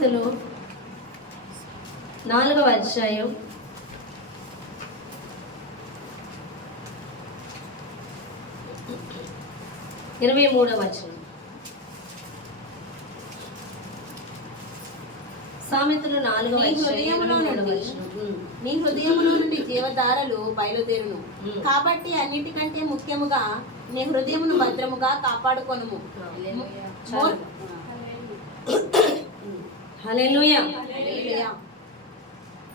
సామెతలు 4వ అధ్యాయం 23వ వచనం. సామెతలు 4వ అధ్యాయం 23వ వచనం. నీ హృదయములో నుండి జీవధారలు బయలుదేరును, కాబట్టి అన్నిటికంటే ముఖ్యముగా నీ హృదయమును భద్రముగా కాపాడుకొనుము. హల్లెలూయా.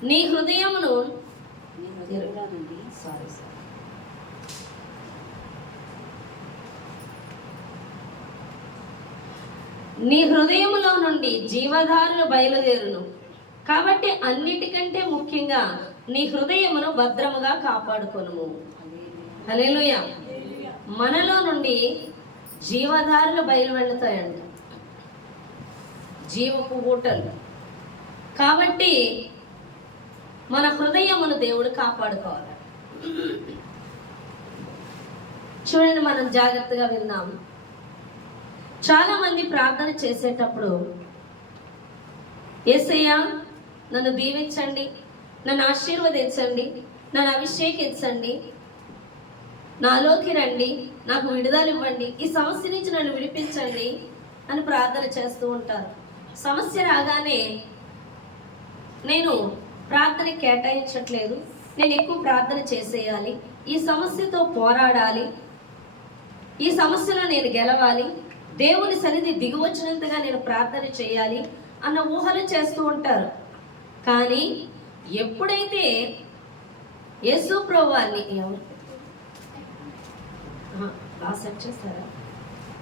నీ హృదయమును నీ హృదయములో నుండి జీవధారలు బయలుదేరును, కాబట్టి అన్నిటికంటే ముఖ్యంగా నీ హృదయమును భద్రముగా కాపాడుకొనుము. హల్లెలూయా. మనలో నుండి జీవధారలు బయలు వెళ్తాయంట, జీవపు ఊటలు. కాబట్టి మన హృదయమును దేవుడు కాపాడుకోవాలి. చూడండి, మనం జాగ్రత్తగా విన్నాము. చాలా మంది ప్రార్థన చేసేటప్పుడు, యేసయ్యా నన్ను దీవించండి, నన్ను ఆశీర్వదించండి, నన్ను అభిషేకించండి, నాలోకి రండి, నాకు విడుదల ఇవ్వండి, ఈ సమస్య నుంచి నన్ను విడిపించండి అని ప్రార్థన చేస్తూ ఉంటారు. సమస్య రాగానే నేను ప్రార్థన కేటాయించట్లేదు, నేను ఎక్కువ ప్రార్థన చేసేయాలి, ఈ సమస్యతో పోరాడాలి, ఈ సమస్యలో నేను గెలవాలి, దేవుని సన్నిధి దిగివచ్చినంతగా నేను ప్రార్థన చేయాలి అన్న ఊహలు చేస్తూ ఉంటారు. కానీ ఎప్పుడైతే యేసు ప్రభువాన్ని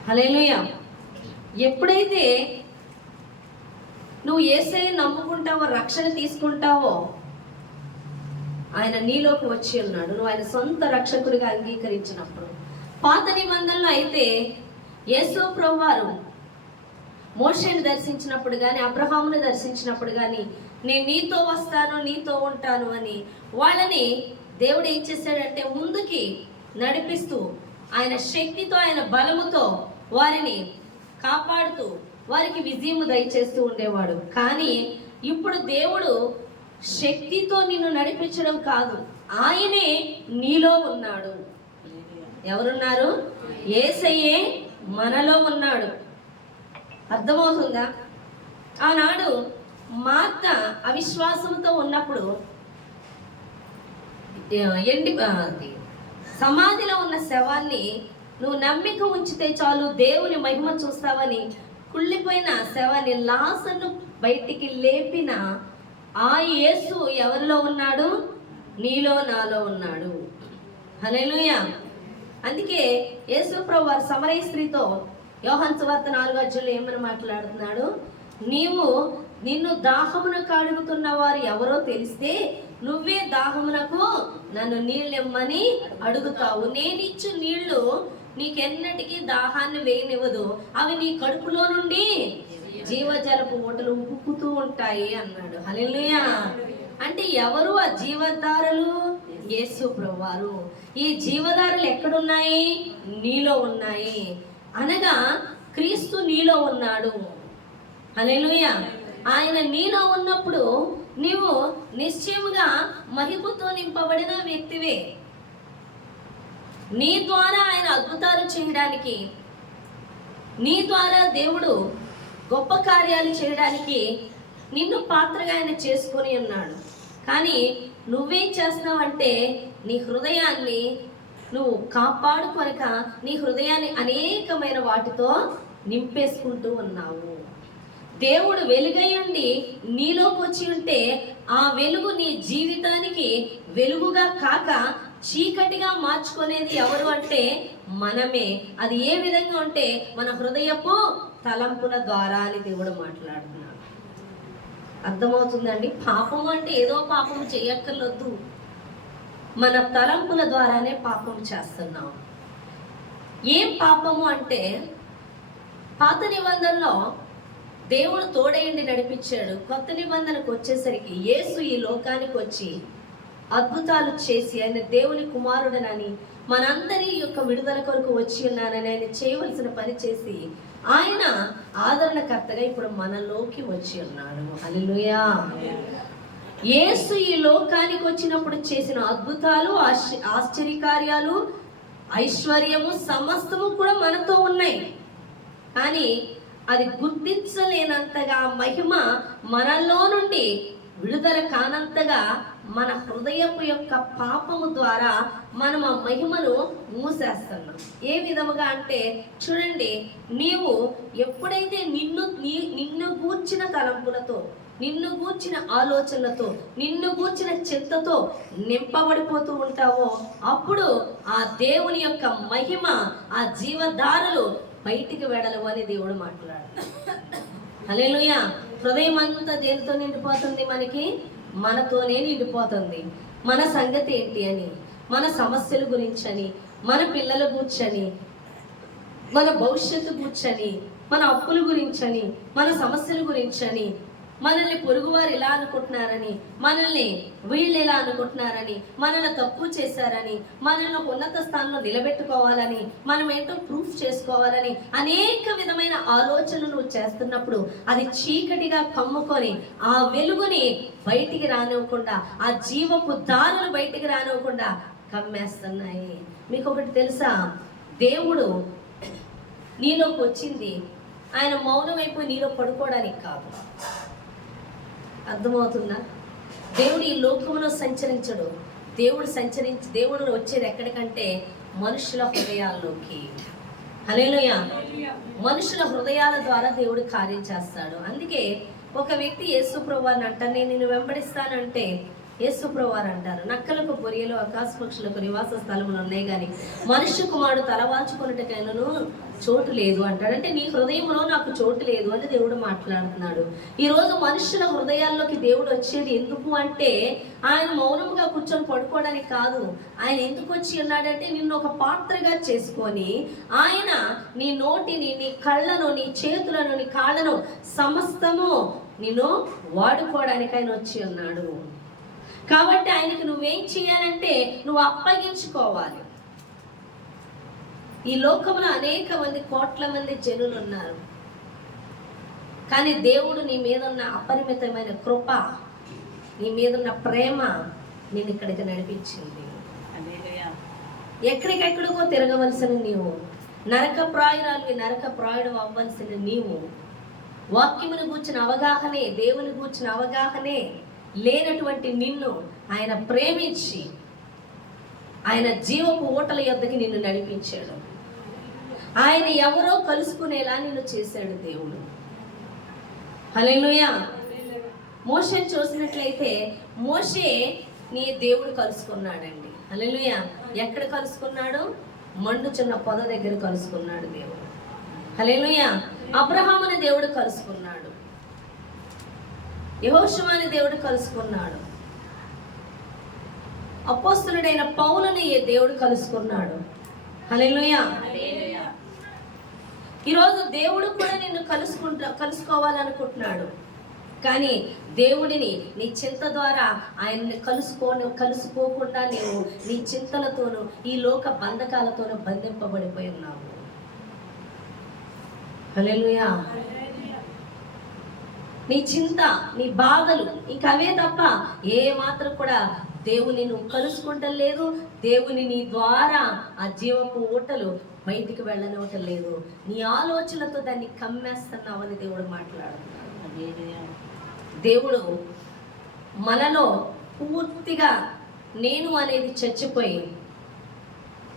హల్లెలూయా, ఎప్పుడైతే నువ్వు యేసయ్యను నమ్ముకుంటావో, రక్షణ తీసుకుంటావో, ఆయన నీలోకి వచ్చి ఉన్నాడు. నువ్వు ఆయన సొంత రక్షకుడిగా అంగీకరించినప్పుడు. పాత నిబంధనలో అయితే యేసు ప్రభువారు మోషేని దర్శించినప్పుడు కానీ, అబ్రహాముని దర్శించినప్పుడు కానీ, నేను నీతో వస్తాను, నీతో ఉంటాను అని వాళ్ళని దేవుడు ఏం చేశాడంటే ముందుకి నడిపిస్తూ, ఆయన శక్తితో, ఆయన బలముతో వారిని కాపాడుతూ వారికి విజయము దయచేస్తూ ఉండేవాడు. కానీ ఇప్పుడు దేవుడు శక్తితో నిన్ను నడిపించడం కాదు, ఆయనే నీలో ఉన్నాడు. ఎవరున్నారు? యేసయ్యే మనలో ఉన్నాడు. అర్థమవుతుందా? ఆనాడు మార్త అవిశ్వాసంతో ఉన్నప్పుడు సమాధిలో ఉన్న శవాన్ని నువ్వు నమ్మిక ఉంచితే చాలు దేవుని మహిమ చూస్తావని కుళ్ళిపోయిన శవాన్ని, లాజరును బయటికి లేపిన ఆ యేసు ఎవరిలో ఉన్నాడు? నీలో, నాలో ఉన్నాడు. హల్లెలూయా. అందుకే యేసు ప్రభువు వారు సమరయ స్త్రీతో యోహాను సువార్త 4వ అధ్యాయంలో ఏమని మాట్లాడుతున్నాడు? నిన్ను దాహమునకు అడుగుతున్న వారు ఎవరో తెలిస్తే నువ్వే దాహమునకు నన్ను నీళ్ళు ఇమ్మని అడుగుతావు. నేనిచ్చు నీళ్లు నీకెన్నటికీ దాహాన్ని వేయనివ్వదు, అవి నీ కడుపులో నుండి జీవజలపు ఊటలు ఉప్పుతూ ఉంటాయి అన్నాడు. హల్లెలూయా. అంటే ఎవరు ఆ జీవధారలు? యేసు ప్రభువారు. ఈ జీవధారలు ఎక్కడున్నాయి? నీలో ఉన్నాయి. అనగా క్రీస్తు నీలో ఉన్నాడు. హల్లెలూయా. ఆయన నీలో ఉన్నప్పుడు నీవు నిశ్చయముగా మహిమతో నింపబడిన వ్యక్తివే. నీ ద్వారా ఆయన అద్భుతాలు చేయడానికి, నీ ద్వారా దేవుడు గొప్ప కార్యాలు చేయడానికి నిన్ను పాత్రగా ఆయన చేసుకొని ఉన్నాడు. కానీ నువ్వేం చేస్తున్నావంటే నీ హృదయాన్ని నువ్వు కాపాడుకొనక నీ హృదయాన్ని అనేకమైన వాటితో నింపేసుకుంటూ ఉన్నావు. దేవుడు వెలుగయ్యండి నీలోకి వచ్చి ఉంటే ఆ వెలుగు నీ జీవితానికి వెలుగుగా కాక చీకటిగా మార్చుకునేది ఎవరు అంటే మనమే. అది ఏ విధంగా ఉంటే మన హృదయపు తలంపుల ద్వారా అని దేవుడు మాట్లాడుతున్నాడు. అర్థమవుతుందండి? పాపం అంటే ఏదో పాపం చేయక్కర్లొద్దు, మన తలంపుల ద్వారానే పాపం చేస్తున్నాం. ఏం పాపము అంటే, పాత నిబంధనలో దేవుడు తోడేయండి నడిపించాడు. కొత్త నిబంధనకు వచ్చేసరికి యేసు ఈ లోకానికి వచ్చి అద్భుతాలు చేసి ఆయన దేవుని కుమారుడనని, మనందరి యొక్క విడుదల కొరకు వచ్చి ఉన్నానని, ఆయన చేయవలసిన పని చేసి ఆయన ఆదరణకర్తగా ఇప్పుడు మనలోకి వచ్చి ఉన్నాడు. హల్లెలూయా. యేసు ఈ లోకానికి వచ్చినప్పుడు చేసిన అద్భుతాలు, ఆశ్చర్యకార్యాలు, ఐశ్వర్యము సమస్తము కూడా మనతో ఉన్నాయి. కానీ అది గుర్తించలేనంతగా మహిమ మనలో నుండి విడుదల కానంతగా మన హృదయపు యొక్క పాపము ద్వారా మనం ఆ మహిమను మూసేస్తున్నాం. ఏ విధముగా అంటే చూడండి, నీవు ఎప్పుడైతే నిన్ను గూర్చిన తలంపులతో, నిన్ను గూర్చిన ఆలోచనలతో, నిన్ను గూర్చిన చింతతో నింపబడిపోతూ ఉంటావో అప్పుడు ఆ దేవుని యొక్క మహిమ, ఆ జీవధారలు బయటికి వెడలవు అని దేవుడు మాట్లాడు. హల్లెలూయా. హృదయం అంతా దేనితో నిండిపోతుంది? మనతోనే నిండిపోతుంది. మన సంగతి ఏంటి అని, మన సమస్యల గురించి అని, మన పిల్లల గురించి, మన భవిష్యత్తు గురించి, మన అప్పుల గురించి, మన సమస్యల గురించి, మనల్ని పొరుగువారు ఇలా అనుకుంటున్నారని, మనల్ని వీళ్ళు ఇలా అనుకుంటున్నారని, మనల్ని తక్కువ చేశారని, మనల్ని ఉన్నత స్థానంలో నిలబెట్టుకోవాలని, మనం ఏంటో ప్రూఫ్ చేసుకోవాలని అనేక విధమైన ఆలోచనలు చేస్తున్నప్పుడు అది చీకటిగా కమ్ముకొని ఆ వెలుగుని బయటికి రానివ్వకుండా, ఆ జీవపు దారులు బయటికి రానివ్వకుండా కమ్మేస్తున్నాయి. మీకు ఒకటి తెలుసా? దేవుడు నీలోకి వచ్చింది ఆయన మౌనం అయిపోయి నీలో పడుకోవడానికి కాదు. అర్థమవుతుందా? దేవుడు ఈ లోకంలో సంచరించడు. దేవుడు వచ్చేది ఎక్కడికంటే మనుషుల హృదయాల్లోకి. హల్లెలూయా. మనుషుల హృదయాల ద్వారా దేవుడు కార్యం చేస్తాడు. అందుకే ఒక వ్యక్తి యేసు ప్రభువారిని అంటారు, నేను నిన్ను వెంబడిస్తానంటే యేసు ప్రభువారు అంటారు, నక్కలకు బొరియలు ఆకాశ పక్షులకు నివాస స్థలములు ఉన్నాయి కానీ మనుష్య కుమారుడు తలవాల్చుకున్నట్టుకైనను చోటు లేదు అంటాడు. అంటే నీ హృదయంలో నాకు చోటు లేదు అని దేవుడు మాట్లాడుతున్నాడు. ఈరోజు మనుషుల హృదయాల్లోకి దేవుడు వచ్చేది ఎందుకు అంటే ఆయన మౌనంగా కూర్చొని పడుకోవడానికి కాదు. ఆయన ఎందుకు వచ్చి ఉన్నాడంటే నిన్ను ఒక పాత్రగా చేసుకొని ఆయన నీ నోటిని, నీ కళ్ళను, నీ చేతులను, నీ కాళ్ళను సమస్తము నిన్ను వాడుకోవడానికి ఆయన వచ్చి ఉన్నాడు. కాబట్టి ఆయనకు నువ్వేం చేయాలంటే నువ్వు అప్పగించుకోవాలి. ఈ లోకంలో అనేక మంది, కోట్ల మంది జనులు ఉన్నారు. కానీ దేవుడు నీ మీద ఉన్న అపరిమితమైన కృప, నీ మీద ఉన్న ప్రేమ నేను ఇక్కడికి నడిపించింది. ఎక్కడికెక్కడికో తిరగవలసిన నీవు, నరక ప్రాయుడు అవ్వాల్సిన నీవు, వాక్యమును గూర్చిన అవగాహనే, దేవుని గూర్చిన అవగాహనే లేనటువంటి నిన్ను ఆయన ప్రేమించి ఆయన జీవపు ఊటల యొద్దకి నిన్ను నడిపించాడు. ఆయన ఎవరో కలుసుకునేలా నిన్ను చేశాడు దేవుడు. హల్లెలూయా. మోషేని చూసినట్లయితే మోషే నీ దేవుడు కలుసుకున్నాడండి. హల్లెలూయా. ఎక్కడ కలుసుకున్నాడు? మండుచున్న పొద దగ్గర కలుసుకున్నాడు దేవుడు. హల్లెలూయా. అబ్రహాముని దేవుడు కలుసుకున్నాడు. యెహోషువని దేవుడు కలుసుకున్నాడు. అపోస్తలుడైన పౌలుని దేవుడు కలుసుకున్నాడు. హల్లెలూయా. ఈరోజు దేవుడు కూడా నిన్ను కలుసుకోవాలనుకుంటున్నాడు. కానీ దేవుడిని నీ చింత ద్వారా ఆయన్ని కలుసుకోకుండా నీవు నీ చింతలతోనూ ఈ లోక బంధకాలతోనూ బంధింపబడిపోయి ఉన్నావు. హల్లెలూయా. నీ చింత, నీ బాధలు ఇంకా అవే తప్ప ఏ మాత్రం కూడా దేవుని నువ్వు కలుసుకుంటం లేదు. దేవుని నీ ద్వారా ఆ జీవపు ఊటలు బయటికి వెళ్ళనివ్వటం లేదు. నీ ఆలోచనలతో దాన్ని కమ్మేస్తున్నావని దేవుడు మాట్లాడుతున్నాడు. దేవుడు మనలో పూర్తిగా నేను అనేది చచ్చిపోయి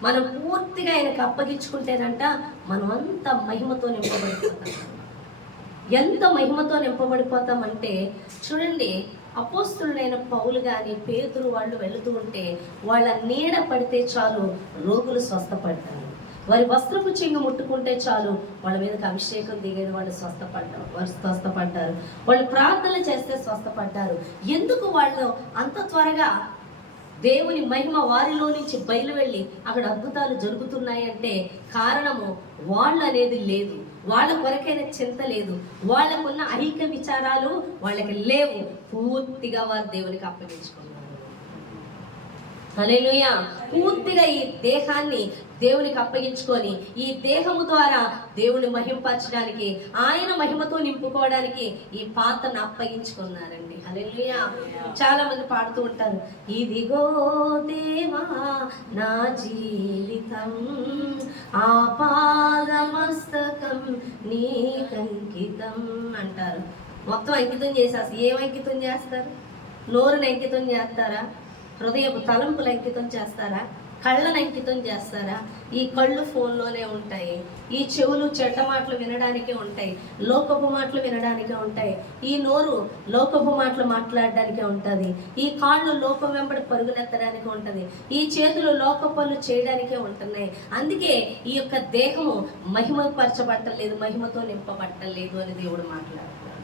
మనం పూర్తిగా ఆయనకు అప్పగించుకుంటేనంట మనం అంత మహిమతో నింపబడిపోతాం. ఎంత మహిమతో నింపబడిపోతామంటే చూడండి, అపోస్తలుడైన పౌలు కానీ పేతురు వాళ్ళు వెళుతూ ఉంటే వాళ్ళ నీడ పడితే చాలు రోగులు స్వస్థపడ్డారు. వారి వస్త్రపు చెంగు ముట్టుకుంటే చాలు వాళ్ళ మీదకి అభిషేకం దిగేది, వాళ్ళు స్వస్థపడ్డారు. వాళ్ళు ప్రార్థనలు చేస్తే స్వస్థపడ్డారు. ఎందుకు వాళ్ళు అంత త్వరగా దేవుని మహిమ వారిలో నుంచి బయలు వెళ్ళి అక్కడ అద్భుతాలు జరుగుతున్నాయి అంటే కారణము వాళ్ళు అనేది లేదు. వాళ్ళ కొరకైన చింత లేదు, వాళ్ళకున్న ఐహిక విచారాలు వాళ్ళకి లేవు. పూర్తిగా వారు దేవునికి అప్పగించుకున్నారు. హల్లెలూయా. పూర్తిగా ఈ దేహాన్ని దేవునికి అప్పగించుకొని ఈ దేహము ద్వారా దేవుని మహింపరచడానికి, ఆయన మహిమతో నింపుకోవడానికి ఈ పాత్రను అప్పగించుకున్నారండి. హల్లెలూయా. చాలా మంది పాడుతూ ఉంటారు, ఇదిగో దేవా నా జీవితం ఆపాదమస్తకం నీకంకితం అంటారు. మొత్తం అంకితం చేసేసి ఏం అంకితం చేస్తారు? నోరుని అంకితం చేస్తారా? హృదయపు తలంపులు అంకితం చేస్తారా? కళ్ళను అంకితం చేస్తారా? ఈ కళ్ళు ఫోన్లోనే ఉంటాయి, ఈ చెవులు చెడ్డ మాటలు వినడానికే ఉంటాయి, లోకపు మాటలు వినడానికే ఉంటాయి, ఈ నోరు లోకపు మాటలు మాట్లాడడానికే ఉంటుంది, ఈ కాళ్ళు లోకం వెంబడి పరుగులెత్తడానికి ఉంటుంది, ఈ చేతులు లోక పనులు చేయడానికే ఉంటున్నాయి. అందుకే ఈ యొక్క దేహము మహిమపరచబట్టలేదు, మహిమతో నింపబట్టలేదు అని దేవుడు మాట్లాడుతున్నాడు.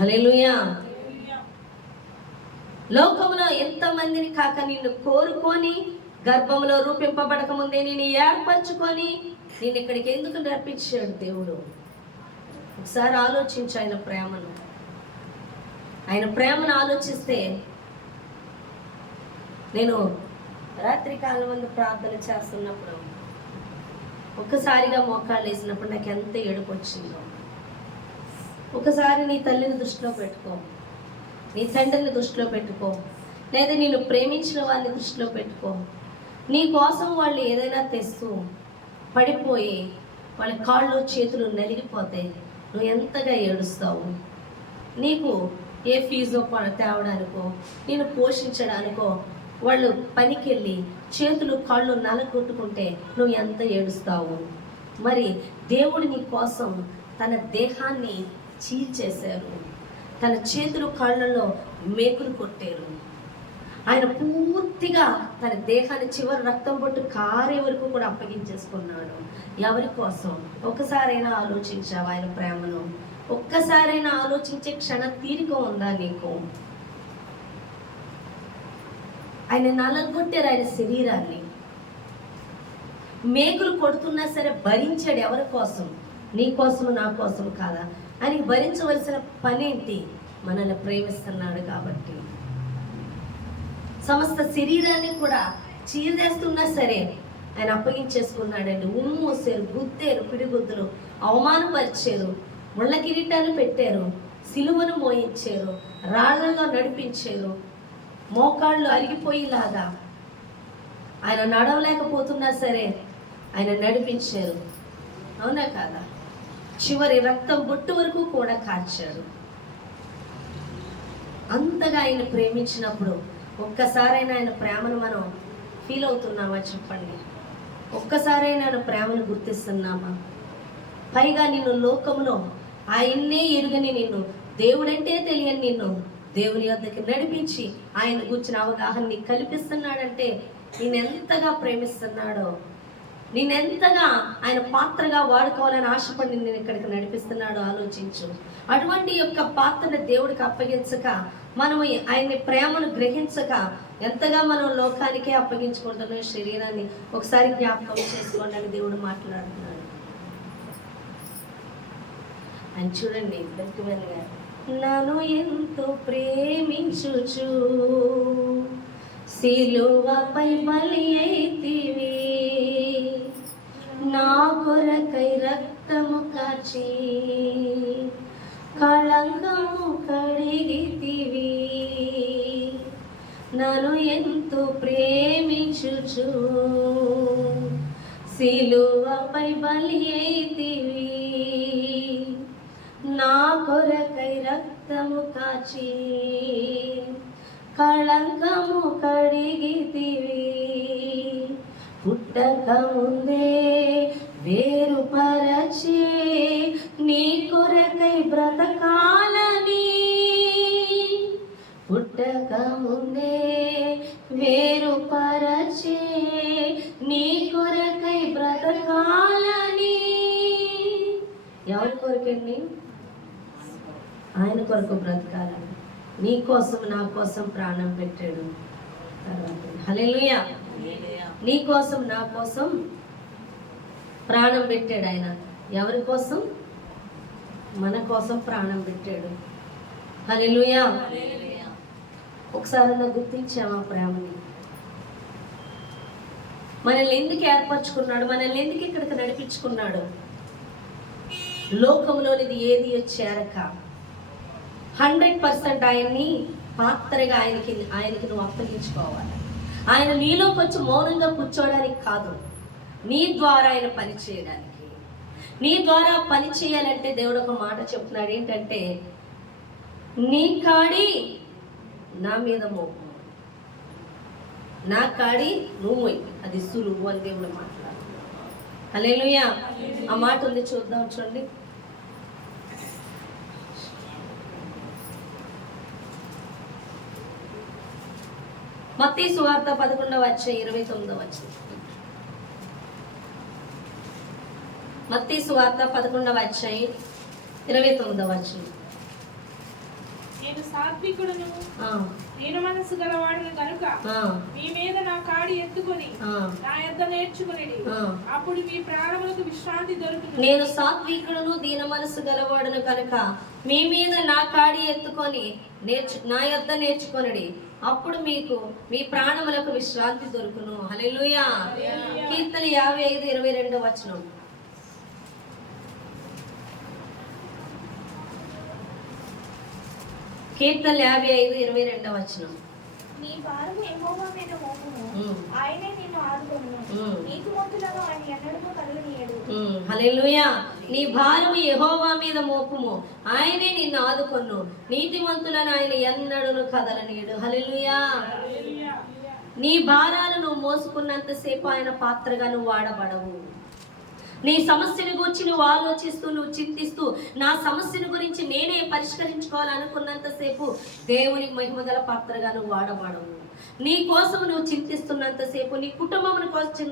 హల్లెలూయా. లోకములో ఎంతమందిని కాక నిన్ను కోరుకొని గర్భంలో రూపింపబడక ముందే నేను ఏర్పరచుకొని నేను ఇక్కడికి ఎందుకు నడిపించాడు దేవుడు? ఒకసారి ఆలోచించు ఆయన ప్రేమను. ఆయన ప్రేమను ఆలోచిస్తే, నేను రాత్రి కాలం ముందు ప్రార్థన చేస్తున్నప్పుడు ఒక్కసారిగా మోకాళ్ళు వేసినప్పుడు నాకు ఎంత ఏడుపు వచ్చిందో. ఒకసారి నీ తల్లిని దృష్టిలో పెట్టుకో, నీ తండ్రిని దృష్టిలో పెట్టుకో, లేదా నేను ప్రేమించిన వారిని దృష్టిలో పెట్టుకో. నీ కోసం వాళ్ళు ఏదైనా తెస్తూ పడిపోయి వాళ్ళ కాళ్ళు చేతులు నలిగిపోతే నువ్వు ఎంతగా ఏడుస్తావు? నీకు ఏ ఫీజో తేవడానికో, నేను పోషించడానికో వాళ్ళు పనికి వెళ్ళి చేతులు కాళ్ళు నలగొట్టుకుంటే నువ్వు ఎంత ఏడుస్తావు? మరి దేవుడు నీ కోసం తన దేహాన్ని చీల్చేశారు, తన చేతులు కాళ్ళలో మేకులు కొట్టారు. ఆయన పూర్తిగా తన దేహాన్ని చివరి రక్తం బొట్టు కారే వరకు కూడా అప్పగించేసుకున్నాడు. ఎవరి కోసం? ఒక్కసారైనా ఆలోచించావు ఆయన ప్రేమను? ఒక్కసారైనా ఆలోచించే క్షణ తీరిక ఉందా నీకు? ఆయన నలగొట్టారు ఆయన శరీరాన్ని, మేకులు కొడుతున్నా సరే భరించాడు. ఎవరి కోసం? నీ కోసము నా కోసం కాదా? ఆయనకి భరించవలసిన పనేంటి? మనల్ని ప్రేమిస్తున్నాడు కాబట్టి. సమస్త శరీరాన్ని కూడా చీరేస్తున్నా సరే ఆయన అప్పగించేసుకున్నాడండి. ఉమ్మూసారు, గుద్దారు, పిడిగుద్దులు, అవమానపరిచారు, ముళ్ళ కిరీటాన్ని పెట్టారు, సిలువను మోయించారు, రాళ్లలో నడిపించారు, మోకాళ్ళు అరిగిపోయేలాగా ఆయన నడవలేకపోతున్నా సరే ఆయన నడిపించారు. అవునా కాదా? చివరి రక్తం బొట్టు వరకు కూడా కార్చాడు. అంతగా ఆయన ప్రేమించినప్పుడు ఒక్కసారైనా ఆయన ప్రేమను మనం ఫీల్ అవుతున్నామా చెప్పండి? ఒక్కసారైనా ఆయన ప్రేమను గుర్తిస్తున్నామా? పైగా నిన్ను లోకములో ఆయన్నే ఎరుగని నిన్ను, దేవుడంటే తెలియని నిన్ను దేవుని వద్దకి నడిపించి ఆయన గురించిన అవగాహన కల్పిస్తున్నాడంటే నేనెంతగా ప్రేమిస్తున్నాడో, నేనెంతగా ఆయన పాత్రగా వాడుకోవాలని ఆశపడి నేను ఇక్కడికి నడిపిస్తున్నాడో ఆలోచించు. అటువంటి యొక్క పాత్రను దేవుడికి అప్పగించక, మనము ఆయన ప్రేమను గ్రహించక ఎంతగా మనం లోకానికే అప్పగించుకుంటున్నాం శరీరాన్ని. ఒకసారి జ్ఞాపకం చేసుకోండి అని దేవుడు మాట్లాడుతున్నాడు. అని చూడండి, వెనుకగా నన్ను ఎంతో ప్రేమించుచు సిలువపై బలి అయితివి, నా కొరకై రక్తము కాచి కళంకము కడిగితివి. నన్ను ఎంతో ప్రేమించుచు సిలువపై బలి అయితివి, నా కొరకై రక్తము కాచి కళంకము కడిగితివి. పుట్టక ముందే వేరుపరచే నీ కొరకై బ్రతకాలని, పుట్టక ముందే వేరుపరచే నీ కొరకై బ్రతకాలని. ఎవరి కొరకండి? ఆయన కొరకు బ్రతకాలని. నీ కోసం నా కోసం ప్రాణం పెట్టాడు. హల్లెలూయా. నీ కోసం నా కోసం ప్రాణం పెట్టాడు ఆయన. ఎవరి కోసం? మన కోసం ప్రాణం పెట్టాడు. హల్లెలూయా. ఒకసారి గుర్తించామా ప్రేమని? మనల్ని ఎందుకు ఏర్పరచుకున్నాడు, మనల్ని ఎందుకు ఇక్కడికి నడిపించుకున్నాడు? లోకంలోనిది ఏది చేరక 100% ఆయన్ని పాత్రగా ఆయనకి నువ్వు అప్పగించుకోవాలి. ఆయన నీలోకి వచ్చి మౌనంగా కూర్చోవడానికి కాదు, నీ ద్వారా ఆయన పని చేయడానికి. నీ ద్వారా పని చేయాలంటే దేవుడు ఒక మాట చెప్తున్నాడు, ఏంటంటే నీ కాడి నా మీద మోపు, నా కాడి నువ్వు అది సులువు అని దేవుడు మాట్లాడుతున్నాడు. హల్లెలూయా. ఆ మాట ఉంది, చూద్దాం. చూడండి, మత్తయి సువార్త 11:29. మత్తయి సువార్త 11:29. నేను సాత్వికుడును, నేను మనసు గలవాడును కనుక మీ మీద నా కాడి ఎత్తుకొని నా యొద్ద నేర్చుకునేది, అప్పుడు మీ ప్రాణములకు విశ్రాంతి దొరుకుతుంది. నేను సాత్వికుడును, దీన మనసు గలవాడును కనుక మీ మీద నా కాడి ఎత్తుకొని నా యొద్ద నేర్చుకొనుడి, అప్పుడు మీకు మీ ప్రాణములకు విశ్రాంతి దొరుకును. హల్లెలూయా. కీర్తన 55:22. కీర్తన 55:22. నీ భారము యెహోవా మీద మోపుము, ఆయనే నిన్ను ఆదుకొనును, నీతిమంతులను ఆయన ఎన్నడూ కలుగనీయడు. హల్లెలూయా. నీ భారము యెహోవా మీద మోపుము, ఆయనే నిన్ను ఆదుకొను, నీతిమంతులను ఆయన ఎన్నడూ కదలనీయడు. హల్లెలూయా. నీ భారాలను మోసుకున్నంతసేపు ఆయన పాత్రగా నువ్వు వాడబడవు. నీ సమస్యను గురించి నువ్వు ఆలోచిస్తూ, నువ్వు చింతిస్తూ, నా సమస్యను గురించి నేనే పరిష్కరించుకోవాలనుకున్నంతసేపు దేవుని మహిమగల పాత్రగా నువ్వు వాడబడవు. నీ కోసం నువ్వు చింతిస్తున్నంతసేపు, నీ కుటుంబం గూర్చి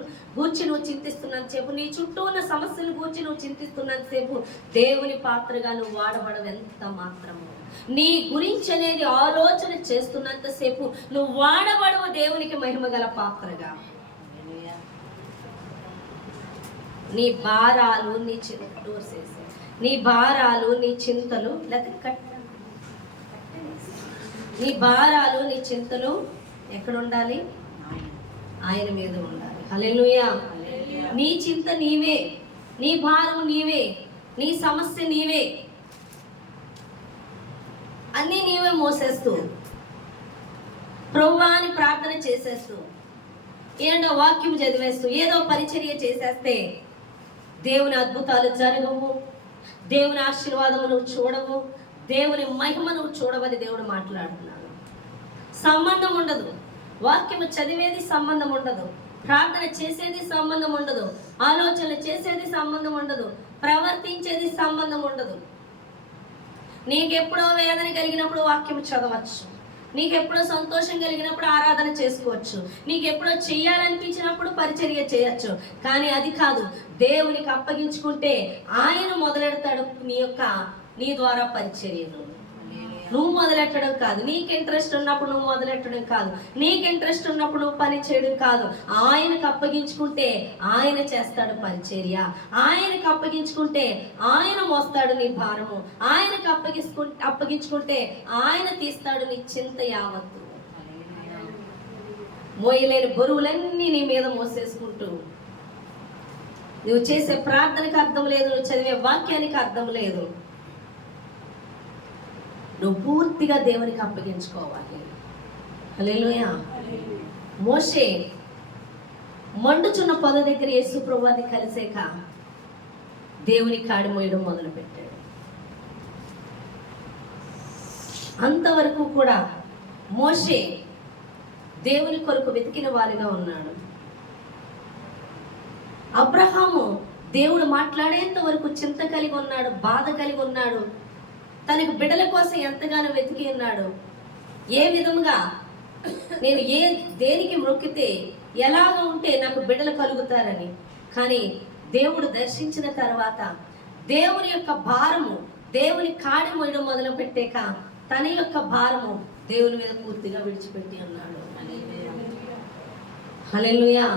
నువ్వు చింతిస్తున్నంతసేపు, నీ చుట్టూ ఉన్న సమస్యల గురించి నువ్వు చింతిస్తున్నంతసేపు దేవుని పాత్రగా నువ్వు వాడబడవు ఎంత మాత్రము. నీ గురించి అనేది ఆలోచన చేస్తున్నంతసేపు నువ్వు వాడబడవు దేవునికి మహిమగల పాత్రగా. నీ భారాలు, నీ చింతలు, నీ భారాలు, నీ చింతలు, నీ భారాలు, నీ చింతలు ఎక్కడ ఉండాలి? ఆయన మీద ఉండాలి. హల్లెలూయా. నీ చింత నీవే, నీ భారం నీవే, నీ సమస్య నీవే, అన్నీ నీవే మోసేస్తూ ప్రభువా అని ప్రార్థన చేసేస్తూ, ఏంటో వాక్యం చదివేస్తూ, ఏదో పరిచర్య చేసేస్తే దేవుని అద్భుతాలు జరగవు, దేవుని ఆశీర్వాదము నువ్వు చూడవు, దేవుని మహిమ నువ్వు చూడవని దేవుడు మాట్లాడుతున్నాడు. సంబంధం ఉండదు, వాక్యము చదివేది సంబంధం ఉండదు, ప్రార్థన చేసేది సంబంధం ఉండదు, ఆలోచనలు చేసేది సంబంధం ఉండదు, ప్రవర్తించేది సంబంధం ఉండదు. నీకెప్పుడో వేదన కలిగినప్పుడు వాక్యం చదవచ్చు, నీకెప్పుడో సంతోషం కలిగినప్పుడు ఆరాధన చేసుకోవచ్చు, నీకెప్పుడో చెయ్యాలనిపించినప్పుడు పరిచర్య చేయొచ్చు. కానీ అది కాదు, దేవునికి అప్పగించుకుంటే ఆయన మొదలెడతాడు నీ ద్వారా పరిచర్యను. నువ్వు మొదలెట్టడం కాదు, నీకు ఇంట్రెస్ట్ ఉన్నప్పుడు నువ్వు మొదలెట్టడం కాదు, నీకు ఇంట్రెస్ట్ ఉన్నప్పుడు నువ్వు పని చేయడం కాదు. ఆయనకు అప్పగించుకుంటే ఆయన చేస్తాడు పరిచర్య, ఆయనకు అప్పగించుకుంటే ఆయన మోస్తాడు నీ భారము, ఆయనకు అప్పగించుకుంటే ఆయన తీస్తాడు నీ చింత యావత్తు. మోయలేని బరువులన్నీ నీ మీద మోసేసుకుంటూ నువ్వు చేసే ప్రార్థనకు అర్థం లేదు, నువ్వు చదివే వాక్యానికి అర్థం లేదు. నువ్వు పూర్తిగా దేవునికి అప్పగించుకోవాలి. హల్లెలూయా. మోషే మండుచున్న పొద దగ్గర యేసు ప్రభువుని కలిసాక దేవుని కాడి మోయడం మొదలు పెట్టాడు. అంతవరకు కూడా మోషే దేవుని కొరకు వెతికిన వారిగా ఉన్నాడు. అబ్రహాము దేవుడు మాట్లాడేంత వరకు చింత కలిగి ఉన్నాడు, బాధ కలిగి ఉన్నాడు, తనకు బిడ్డల కోసం ఎంతగానో వెతికి ఉన్నాడు. ఏ విధంగా నేను దేనికి మొక్కితే ఎలాగ ఉంటే నాకు బిడ్డలు కలుగుతారని. కానీ దేవుడు దర్శించిన తర్వాత దేవుని యొక్క భారము దేవుని కాడి మోయడం మొదలు పెట్టాక తన యొక్క భారము దేవుని మీద పూర్తిగా విడిచిపెట్టి అన్నాడు. హల్లెలూయా.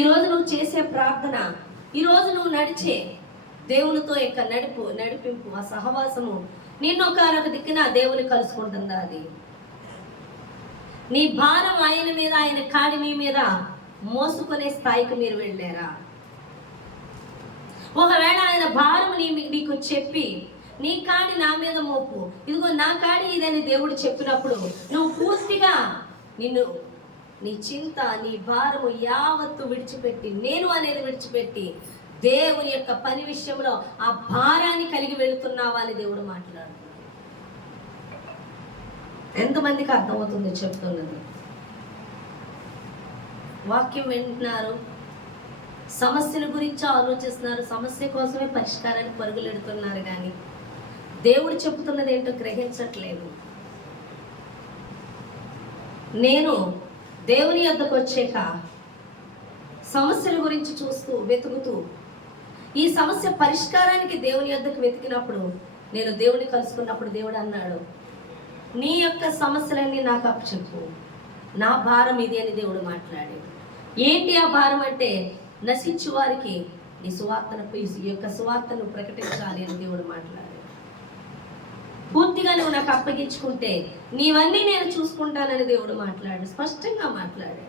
ఈరోజు నువ్వు చేసే ప్రార్థన, ఈరోజు నువ్వు నడిచే దేవునితో యొక్క నడిపింపు, ఆ సహవాసము నిన్ను ఒకనొక దిక్కున దేవుని కలుసుకుంటుందా? అది నీ భారం ఆయన మీద, ఆయన కాడి నీ మీద మోసుకునే స్థాయికి మీరు వెళ్ళారా? ఒకవేళ ఆయన భారం నీకు చెప్పి నీ కాడి నా మీద మోపు, ఇదిగో నా కాడి ఇదని దేవుడు చెప్పినప్పుడు నువ్వు పూర్తిగా నీ చింత, నీ భారము యావత్తు విడిచిపెట్టి, నేను అనేది విడిచిపెట్టి దేవుని యొక్క పని విషయంలో ఆ భారాన్ని కలిగి వెళుతున్నావా అని దేవుడు మాట్లాడుతున్నాడు. ఎంతమందికి అర్థమవుతుందో చెప్తున్నది. వాక్యం వింటున్నారు, సమస్యల గురించి ఆలోచిస్తున్నారు, సమస్య కోసమే పరిష్కారాన్ని పరుగులెడుతున్నారు, కానీ దేవుడు చెబుతున్నది ఏంటో గ్రహించట్లేదు. నేను దేవుని యొద్దకు వచ్చాక సమస్యల గురించి చూస్తూ వెతుకుతూ ఈ సమస్య పరిష్కారానికి దేవుని యొద్దకు వెతికినప్పుడు, నేను దేవుని కలుసుకున్నప్పుడు దేవుడు అన్నాడు, నీ యొక్క సమస్యలన్నీ నాకు అప్పచెప్పు, నా భారం ఇది అని దేవుడు మాట్లాడాడు. ఏంటి ఆ భారం అంటే, నశించు వారికి నీ సువార్తను ప్రకటించాలి అని దేవుడు మాట్లాడాడు. పూర్తిగా నువ్వు నాకు అప్పగించుకుంటే నీవన్నీ నేను చూసుకుంటానని దేవుడు మాట్లాడు, స్పష్టంగా మాట్లాడాడు.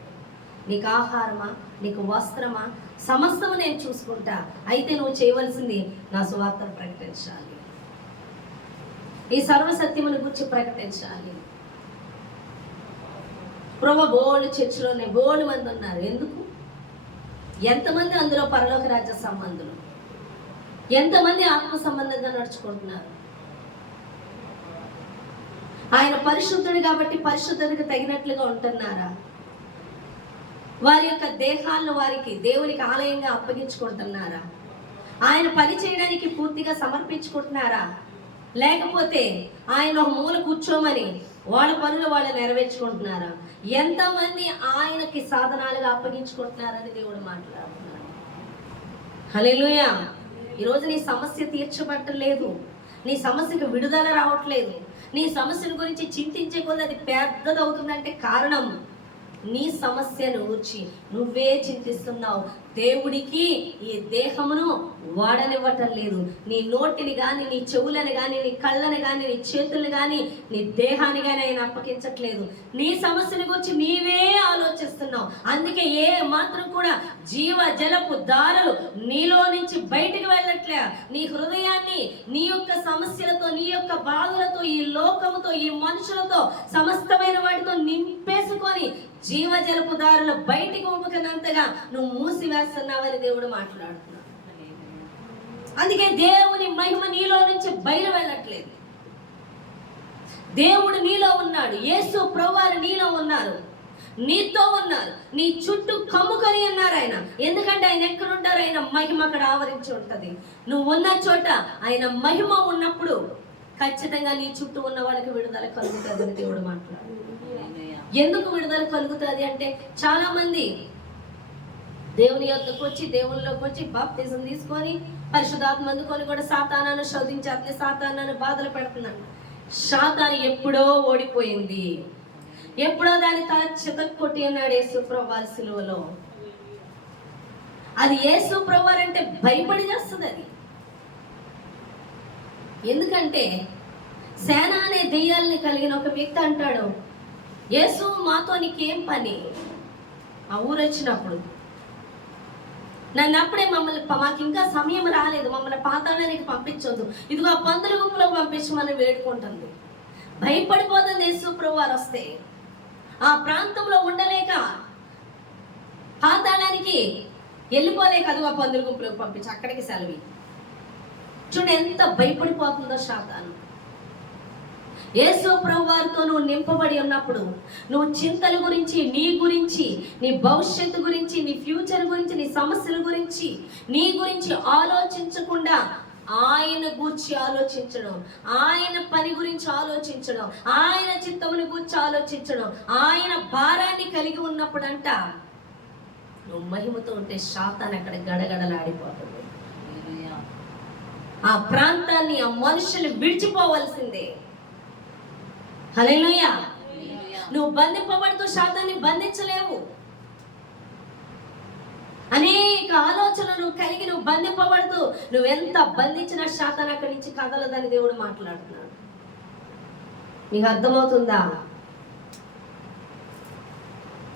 నీకు ఆహారమా, నీకు వస్త్రమా, సమస్తము నేను చూసుకుంటా, అయితే నువ్వు చేయవలసింది నా సువార్తను ప్రకటించాలి, ఈ సర్వసత్యమును గురించి ప్రకటించాలి. ప్రభు బోళ్ళు చర్చిలోనే బోళ్ళు మంది ఉన్నారు. ఎందుకు? ఎంతమంది అందులో పరలోక రాజ్య సంబంధులు, ఎంతమంది ఆత్మ సంబంధంగా నడుచుకుంటున్నారు? ఆయన పరిశుద్ధుడు కాబట్టి పరిశుద్ధతకు తగినట్లుగా ఉంటున్నారా? వారి యొక్క దేహాలను వారికి దేవునికి ఆలయంగా అప్పగించుకుంటున్నారా? ఆయన పని చేయడానికి పూర్తిగా సమర్పించుకుంటున్నారా? లేకపోతే ఆయన ఒక మూల కూర్చోమని వాళ్ళ పనులు వాళ్ళు నెరవేర్చుకుంటున్నారా? ఎంతమంది ఆయనకి సాధనాలుగా అప్పగించుకుంటున్నారని దేవుడు మాట్లాడుతున్నాడు. హల్లెలూయా. ఈరోజు నీ సమస్య తీర్చబట్టలేదు, నీ సమస్యకు విడుదల రావట్లేదు, నీ సమస్యల గురించి చింతించే కొద్ది అది పెద్దదవుతుందంటే కారణం నీ సమస్యను గురించి నువ్వే చింతిస్తున్నావు. దేవుడికి ఈ దేహమును వాడనివ్వటం లేదు. నీ నోటిని కానీ, నీ చెవులను కానీ, నీ కళ్ళని కానీ, నీ చేతులను కానీ, నీ దేహాన్ని కానీ ఆయన అప్పగించట్లేదు. నీ సమస్యల గురించి నీవే ఆలోచిస్తున్నావు. అందుకే ఏ మాత్రం కూడా జీవ జలపు దారులు నీలో నుంచి బయటికి వెళ్ళట్లే. నీ హృదయాన్ని నీ యొక్క సమస్యలతో, నీ యొక్క బాధలతో, ఈ లోకముతో, ఈ మనుషులతో, సమస్తమైన వాటితో నింపేసుకొని జీవజలపు దారులు బయటికి ఉమ్మకనంతగా నువ్వు మూసివేస్తున్నావని దేవుడు మాట్లాడుతున్నాడు. అందుకే దేవుని మహిమ నీలో నుంచి బయలు వెళ్ళట్లేదు. దేవుడు నీలో ఉన్నాడు, యేసు ప్రభువారు నీలో ఉన్నారు, నీతో ఉన్నారు, నీ చుట్టూ కమ్ముకొని ఉన్నారు ఆయన. ఎందుకంటే ఆయన ఎక్కడుంటారు? ఆయన మహిమ అక్కడ ఆవరించి ఉంటది. నువ్వు ఉన్న చోట ఆయన మహిమ ఉన్నప్పుడు ఖచ్చితంగా నీ చుట్టూ ఉన్న వాళ్ళకి విడుదల కలుగుతుందని దేవుడు మాట్లాడు. ఎందుకు విడుదల కలుగుతుంది అంటే, చాలా మంది దేవుని యొద్దకు వచ్చి, దేవునిలోకి వచ్చి బాప్తిజం తీసుకొని పరిశుద్ధాత్మ అందుకొని కూడా సాతానాను శోధించి అట్లే సాతానాను బాధలు పెడుతున్నాను. సాతాను ఎప్పుడో ఓడిపోయింది, ఎప్పుడో దాని తల చితక్ కొట్టి అన్నాడు యేసు ప్రభువారి సిలువలో. అది యేసు ప్రభువారు అంటే భయపడి చేస్తుంది అది. ఎందుకంటే సేన అనే దెయ్యాలని కలిగిన ఒక వ్యక్తి అంటాడు, యేసు మాతో నీకేం పని? ఆ ఊరు వచ్చినప్పుడు నన్ను అప్పుడే మాకు ఇంకా సమయం రాలేదు, మమ్మల్ని పాతాళానికి పంపించొద్దు, ఇదిగో ఆ పందుల గుంపులో పంపించమని వేడుకుంటుంది. భయపడిపోతుంది యేసు ప్రభువారు వస్తే. ఆ ప్రాంతంలో ఉండలేక, పాతాళానికి వెళ్ళిపోలేక, అదిగో ఆ పందుల గుంపులోకి పంపించి అక్కడికి సెలవి. చూడు ఎంత భయపడిపోతుందో సాతాను. యేసు ప్రభువారితో నువ్వు నింపబడి ఉన్నప్పుడు, నువ్వు చింతల గురించి, నీ భవిష్యత్తు గురించి, నీ ఫ్యూచర్ గురించి, నీ సమస్యల గురించి, నీ గురించి ఆలోచించకుండా ఆయన గూర్చి ఆలోచించడం, ఆయన పని గురించి ఆలోచించడం, ఆయన చిత్తముని గురించి ఆలోచించడం, ఆయన భారాన్ని కలిగి ఉన్నప్పుడంట నువ్వు మహిమతో ఉంటే సాతాను అక్కడ గడగడలాడిపోతుంది. ఆ ప్రాంతాన్ని, ఆ మనుషులు విడిచిపోవలసిందే. హల్లెలూయా. నువ్వు బంధింపబడుతూ సాతాన్ని బంధించలేవు. అనేక ఆలోచనలు కలిగి నువ్వు బంధింపబడుతూ నువ్వెంత బంధించిన సాతాను అక్కడి నుంచి కదలదని దేవుడు మాట్లాడుతున్నాడు. నీకు అర్థమవుతుందా?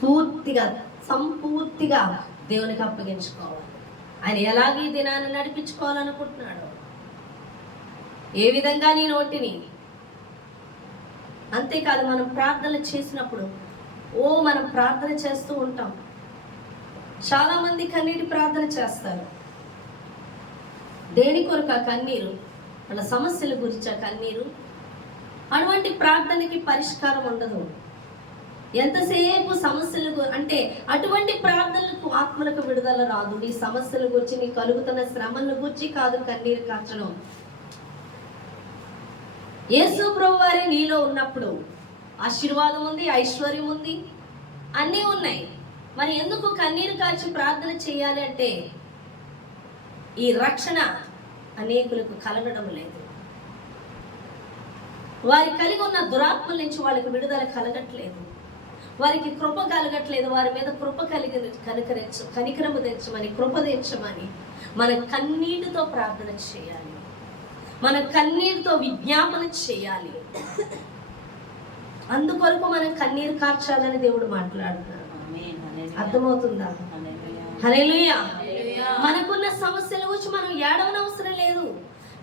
పూర్తిగా సంపూర్తిగా దేవునికి అప్పగించుకోవాలి. ఆయన ఎలాగ ఈ దినాన్ని నడిపించుకోవాలనుకుంటున్నాడు, ఏ విధంగా నీ నోటిని. అంతేకాదు, మనం ప్రార్థన చేసినప్పుడు మనం ప్రార్థన చేస్తూ ఉంటాం. చాలా మంది కన్నీటి ప్రార్థన చేస్తారు. దేని కొరకు ఆ కన్నీరు? వాళ్ళ సమస్యల గురించి ఆ కన్నీరు. అటువంటి ప్రార్థనకి పరిష్కారం ఉండదు. ఎంతసేపు సమస్యలు అంటే అటువంటి ప్రార్థనలకు ఆత్మలకు విడుదల రాదు. నీ సమస్యల గురించి, నీ కలుగుతున్న శ్రమల గురించి కాదు కన్నీరు కార్చడం. యేసు ప్రభువు వారే నీలో ఉన్నప్పుడు ఆశీర్వాదం ఉంది, ఐశ్వర్యం ఉంది, అన్నీ ఉన్నాయి. మరి ఎందుకు కన్నీరు కార్చి ప్రార్థన చేయాలి అంటే ఈ రక్షణ అనేకులకు కలగడం లేదు. వారి కలిగి ఉన్న దురాత్మల నుంచి వాళ్ళకి విడుదల కలగట్లేదు, వారికి కృప కలగట్లేదు. వారి మీద కృప కనికరము తెచ్చమని, కృప తెచ్చమని మన కన్నీటితో ప్రార్థన చేయాలి, మన కన్నీటితో విజ్ఞాపన చేయాలి. అందుకొరకు మనం కన్నీరు కార్చాలని దేవుడు మాట్లాడుతున్నాడు. అర్థమవుతుందా? హల్లెలూయా. మనకున్న సమస్యల గురించి మనం ఏడవనవసరం లేదు.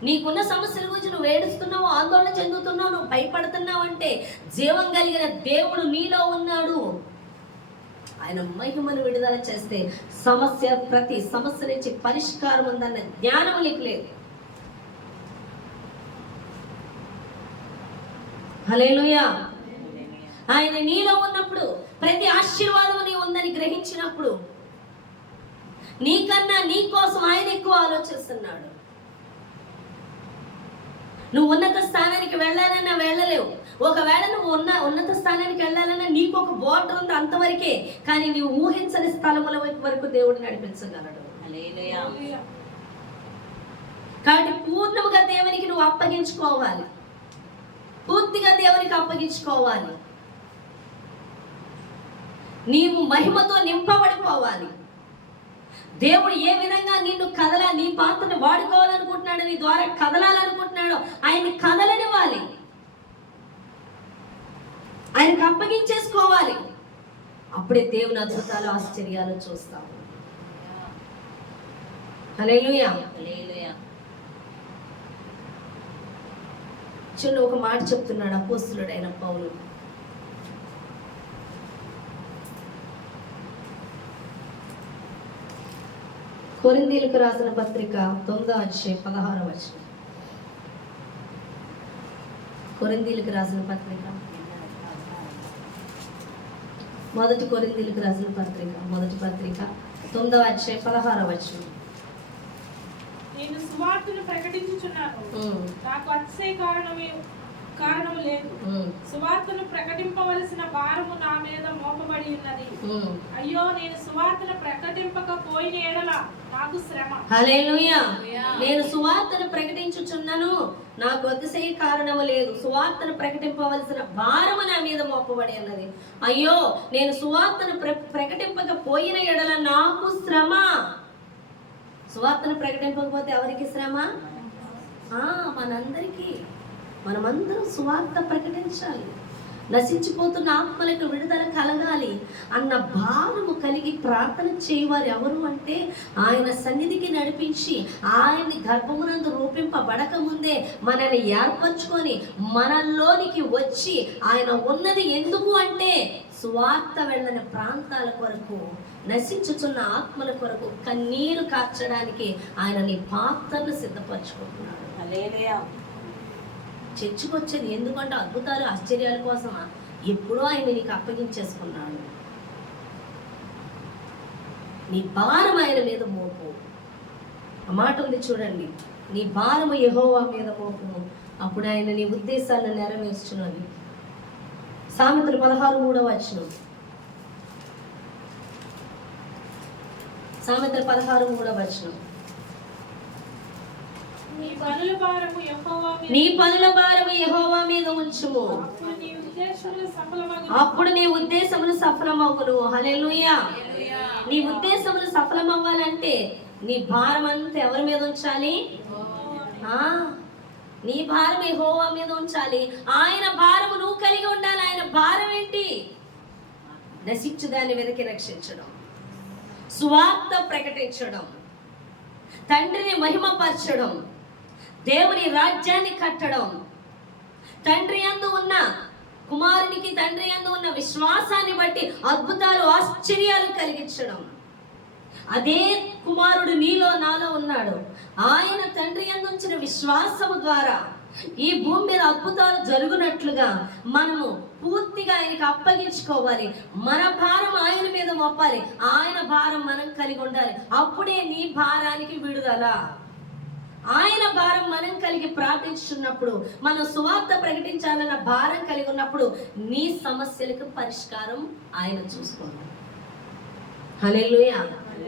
నీకున్న సమస్యల గురించి నువ్వు ఏడుస్తున్నావు, ఆందోళన చెందుతున్నావు, నువ్వు భయపడుతున్నావు అంటే జీవం కలిగిన దేవుడు నీలో ఉన్నాడు. ఆయన మహిమను విడుదల చేస్తే ప్రతి సమస్య నుంచి పరిష్కారం ఉందన్న జ్ఞానం నీకు లేదు. హల్లెలూయా. ఆయన నీలో ఉన్నప్పుడు ప్రతి ఆశీర్వాదం నీ ఉందని గ్రహించినప్పుడు నీకన్నా నీ కోసం ఆయన ఎక్కువ ఆలోచిస్తున్నాడు. నువ్వు ఉన్నత స్థానానికి వెళ్ళాలన్నా వెళ్ళలేవు. ఒకవేళ నువ్వు ఉన్నత స్థానానికి వెళ్ళాలన్నా నీకు ఒక బోర్డర్ ఉంది, అంతవరకే. కానీ నీవు ఊహించని స్థలముల వరకు దేవుడు నడిపించగలడు. కాబట్టి పూర్ణముగా దేవునికి నువ్వు అప్పగించుకోవాలి, పూర్తిగా దేవునికి అప్పగించుకోవాలి. నీవు మహిమతో నింపబడిపోవాలి. దేవుడు ఏ విధంగా నిన్ను నీ పాత్రను వాడుకోవాలనుకుంటున్నాడు, నీ ద్వారా కదలాలనుకుంటున్నాడు, ఆయన్ని కదలనివ్వాలి, ఆయనకు అప్పగించేసుకోవాలి. అప్పుడే దేవుని అద్భుతాలు, ఆశ్చర్యాలు చూస్తాము. హల్లెలూయా. చూడండి, ఒక మాట చెప్తున్నాడు అపోస్తలుడైన పౌలు. కొరింథీయులకు రాసిన పత్రిక 9వ అధ్యాయం 16వ వచనం. కొరింథీయులకు రాసిన పత్రిక, మొదటి కొరింథీయులకు రాసిన పత్రిక, మొదటి పత్రిక 9వ అధ్యాయం 16వ వచనం. నేను సువార్తను ప్రకటించుచున్నాను, నాకు అతిశయ కారణము లేదు. సువార్తను ప్రకటింపవలసిన భారము నా మీద మోపబడి ఉన్నది. అయ్యో, నేను సువార్తను ప్రకటింపకపోయిన ఎడల నాకు శ్రమ. హల్లెలూయా. నేను సువార్తను ప్రకటించుచున్నాను, నాకు అతిశయ కారణము లేదు. సువార్తను ప్రకటింపవలసిన భారము నా మీద మోపబడి ఉన్నది. అయ్యో, నేను సువార్తను ప్రకటింపకపోయిన ఎడల నాకు శ్రమ. సువార్తను ప్రకటింపకపోతే ఎవరికి శ్రమ? మనందరికీ. మనమందరం సువార్త ప్రకటించాలి, నశించిపోతున్న ఆత్మలకు విడుదల కలగాలి అన్న భావము కలిగి ప్రార్థన చేయవారు ఎవరు అంటే ఆయన సన్నిధికి నడిపించి ఆయన్ని గర్భమునందు రూపింపబడక ముందే మనల్ని ఏర్పరచుకొని మనల్లోనికి వచ్చి ఆయన ఉన్నది ఎందుకు అంటే సువార్త వెళ్ళని ప్రాంతాల కొరకు, నశించుతున్న ఆత్మల కొరకు కన్నీరు కార్చడానికి ఆయన నీ పాత్రను సిద్ధపరచుకుంటున్నాడు. హల్లెలూయా. చర్చకొచ్చేది ఎందుకంటే అద్భుతాలు, ఆశ్చర్యాల కోసమా? ఎప్పుడో ఆయన నీకు అప్పగించేసుకున్నాడు. నీ భారం ఆయన మీద మోపు. ఆ మాట ఉంది చూడండి, నీ భారము యెహోవా మీద మోపు, అప్పుడు ఆయన నీ ఉద్దేశాలను నెరవేర్చునని. సామెతలు 16:3 వచనం. సామెతలు 16:3 వచనం. నీ పనుల భారము యెహోవా మీద ఉంచుము, అప్పుడు నీ ఉద్దేశములు సఫలమవును. హల్లెలూయా. నీ ఉద్దేశములు సఫలమవ్వాలంటే నీ భారం అంతా ఎవరి మీద ఉంచాలి? నీ భారం యెహోవా మీద ఉంచాలి. ఆయన భారము నువ్వు కలిగి ఉండాలి. ఆయన భారం ఏంటి? నశించుదాన్ని వెతికి రక్షించడం, సువార్త ప్రకటించడం, తండ్రిని మహిమపరచడం, దేవుని రాజ్యాన్ని కట్టడం, తండ్రి యందు ఉన్న కుమారునికి తండ్రి యందు ఉన్న విశ్వాసాన్ని బట్టి అద్భుతాలు ఆశ్చర్యాలు కలిగించడం. అదే కుమారుడు నీలో నాలో ఉన్నాడు. ఆయన తండ్రి యందు ఉంచిన విశ్వాసము ద్వారా ఈ భూమి మీద అద్భుతాలు జరుగునట్లుగా మనము పూర్తిగా ఆయనకి అప్పగించుకోవాలి. మన భారం ఆయన మీద మోపాలి, ఆయన భారం మనం కలిగి ఉండాలి. అప్పుడే నీ భారానికి విడుదల. ఆయన భారం మనం కలిగి ప్రార్థించున్నప్పుడు, మనం సువార్త ప్రకటించాలన్న భారం కలిగి ఉన్నప్పుడు నీ సమస్యలకు పరిష్కారం ఆయన చూసుకుంటాడు. హల్లెలూయా.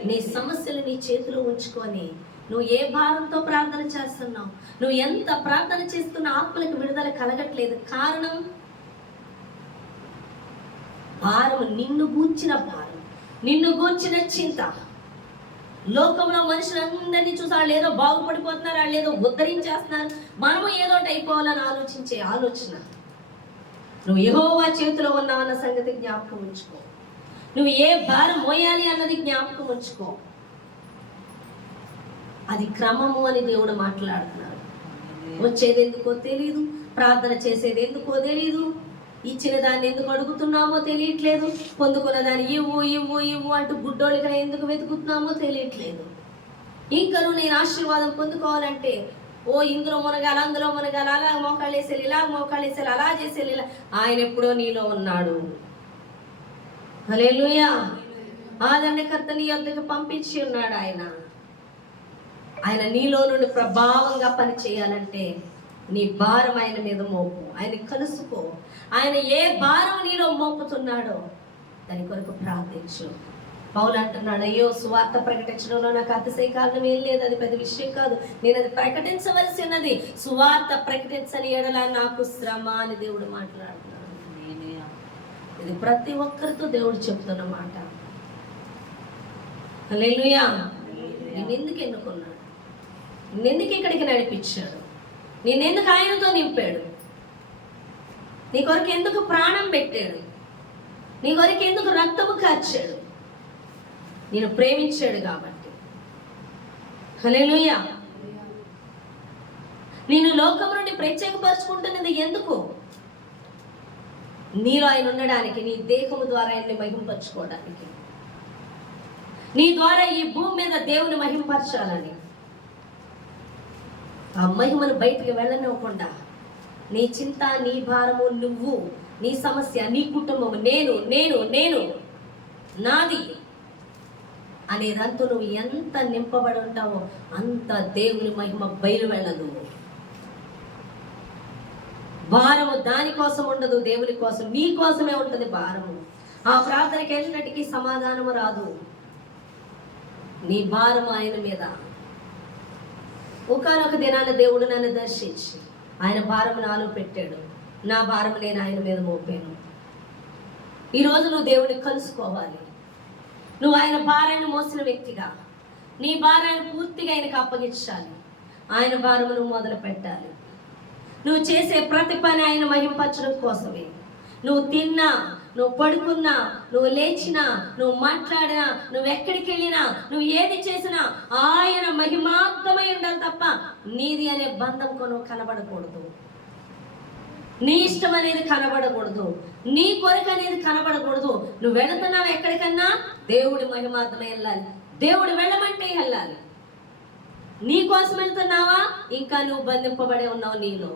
నీ సమస్యలు నీ చేతిలో ఉంచుకొని నువ్వు ఏ భారంతో ప్రార్థన చేస్తున్నావు, నువ్వు ఎంత ప్రార్థన చేస్తున్న ఆత్మలకు విడుదల కలగట్లేదు. కారణం భారం, నిన్ను గూర్చిన భారం, నిన్ను గూర్చిన చింత. లోకంలో మనుషులందరినీ చూసి వాళ్ళు ఏదో బాగుపడిపోతున్నారు, వాళ్ళు ఏదో ఉద్ధరించేస్తున్నారు, మనము ఏదోటి అయిపోవాలని ఆలోచించే ఆలోచన. నువ్వు యెహోవా చేతిలో ఉన్నావన్న సంగతి జ్ఞాపకం ఉంచుకో. నువ్వు ఏ భారం మోయాలి అన్నది జ్ఞాపకం ఉంచుకో. అది క్రమము అని దేవుడు మాట్లాడుతున్నాడు. వచ్చేది ఎందుకో తెలీదు, ప్రార్థన చేసేది ఎందుకో తెలీదు, ఇచ్చిన దాన్ని ఎందుకు అడుగుతున్నామో తెలియట్లేదు, పొందుకున్న దాన్ని ఇవ్వు ఇవ్వు ఇవ్వు అంటూ గుడ్డోళ్ళిగా ఎందుకు వెతుకుతున్నామో తెలియట్లేదు. ఇంకా నువ్వు నేను ఆశీర్వాదం పొందుకోవాలంటే ఇందులో మునగాలి, అందులో మునగాలి, అలా మోకాళ్ళు వేసేది, ఇలా మోకాళ్ళు వేసేది, అలా చేసేది, ఇలా. ఆయన ఎప్పుడో నీలో ఉన్నాడు. హల్లెలూయా. ఆదరణకర్త నీ యొద్దకు పంపించి ఉన్నాడు. ఆయన నీలో నుండి ప్రభావంగా పని చేయాలంటే నీ భారం ఆయన మీద మోపు, ఆయన కలుసుకో. ఆయన ఏ భారం నీలో మోపుతున్నాడో దాని కొరకు ప్రార్థించు. పౌలు అంటున్నాడు, అయ్యో సువార్త ప్రకటించడంలో నాకు అతిశయ కారణం ఏం లేదు, అది పెద్ద విషయం కాదు, నేను అది ప్రకటించవలసి ఉన్నది. సువార్త ప్రకటించని ఎడల నాకు శ్రమ అని దేవుడు మాట్లాడుతున్నాడు. ఇది ప్రతి ఒక్కరితో దేవుడు చెప్తున్న మాట. హల్లెలూయా. నిన్నెందుకు ఎన్నుకున్నాడు, నిన్నెందుకు ఇక్కడికి నడిపించాడు, నిన్నెందుకు ఆయనతో నింపాడు, నీ కొరకు ఎందుకు ప్రాణం పెట్టాడు, నీ కొరకు ఎందుకు రక్తము కార్చాడు, నేను ప్రేమించాడు కాబట్టి. హల్లెలూయా. నేను లోకం నుండి ప్రత్యేకపరుచుకుంటున్నది ఎందుకు? నీలో ఆయన ఉండడానికి, నీ దేహము ద్వారా ఆయన్ని మహింపరచుకోవడానికి, నీ ద్వారా ఈ భూమి మీద దేవుని మహింపరచాలని. ఆ మహిమను బయటికి వెళ్ళనివ్వకుండా నీ చింత, నీ భారము, నువ్వు, నీ సమస్య, నీ కుటుంబము, నేను నేను నేను నాది అనేదంతా నువ్వు ఎంత నింపబడి ఉంటావో అంత దేవుని మహిమ బయలు వెళ్ళదు. భారము దానికోసం ఉండదు, దేవుని కోసం, నీ కోసమే ఉంటుంది భారము. ఆ ప్రార్థనకి వెళ్ళినట్టుకి సమాధానము రాదు. నీ భారము ఆయన మీద. ఒకనొక దినాన దేవుడు నన్ను దర్శించి ఆయన భారము నాలో పెట్టాడు, నా భారము నేను ఆయన మీద మోపాను. ఈరోజు నువ్వు దేవుడిని కలుసుకోవాలి. నువ్వు ఆయన భారాన్ని మోసిన వ్యక్తిగా నీ భారాన్ని పూర్తిగా ఆయనకు అప్పగించాలి. ఆయన భారము నువ్వు మొదలు పెట్టాలి. నువ్వు చేసే ప్రతి పని ఆయన మహింపరచడం కోసమే. నువ్వు తిన్నా, నువ్వు పడుకున్నా, నువ్వు లేచినా, నువ్వు మాట్లాడినా, నువ్వు ఎక్కడికి వెళ్ళినా, నువ్వు ఏది చేసినా ఆయన మహిమార్థమై ఉండాలి తప్ప నీది అనే బంధంకు నువ్వు కనబడకూడదు. నీ ఇష్టం అనేది కనబడకూడదు, నీ కొరకు అనేది కనబడకూడదు. నువ్వు వెళుతున్నావు ఎక్కడికన్నా దేవుడి మహిమార్థమై వెళ్ళాలి. దేవుడు వెళ్ళమంటే వెళ్ళాలి. నీ కోసం వెళ్తున్నావా, ఇంకా నువ్వు బంధింపబడే ఉన్నావు నీలో.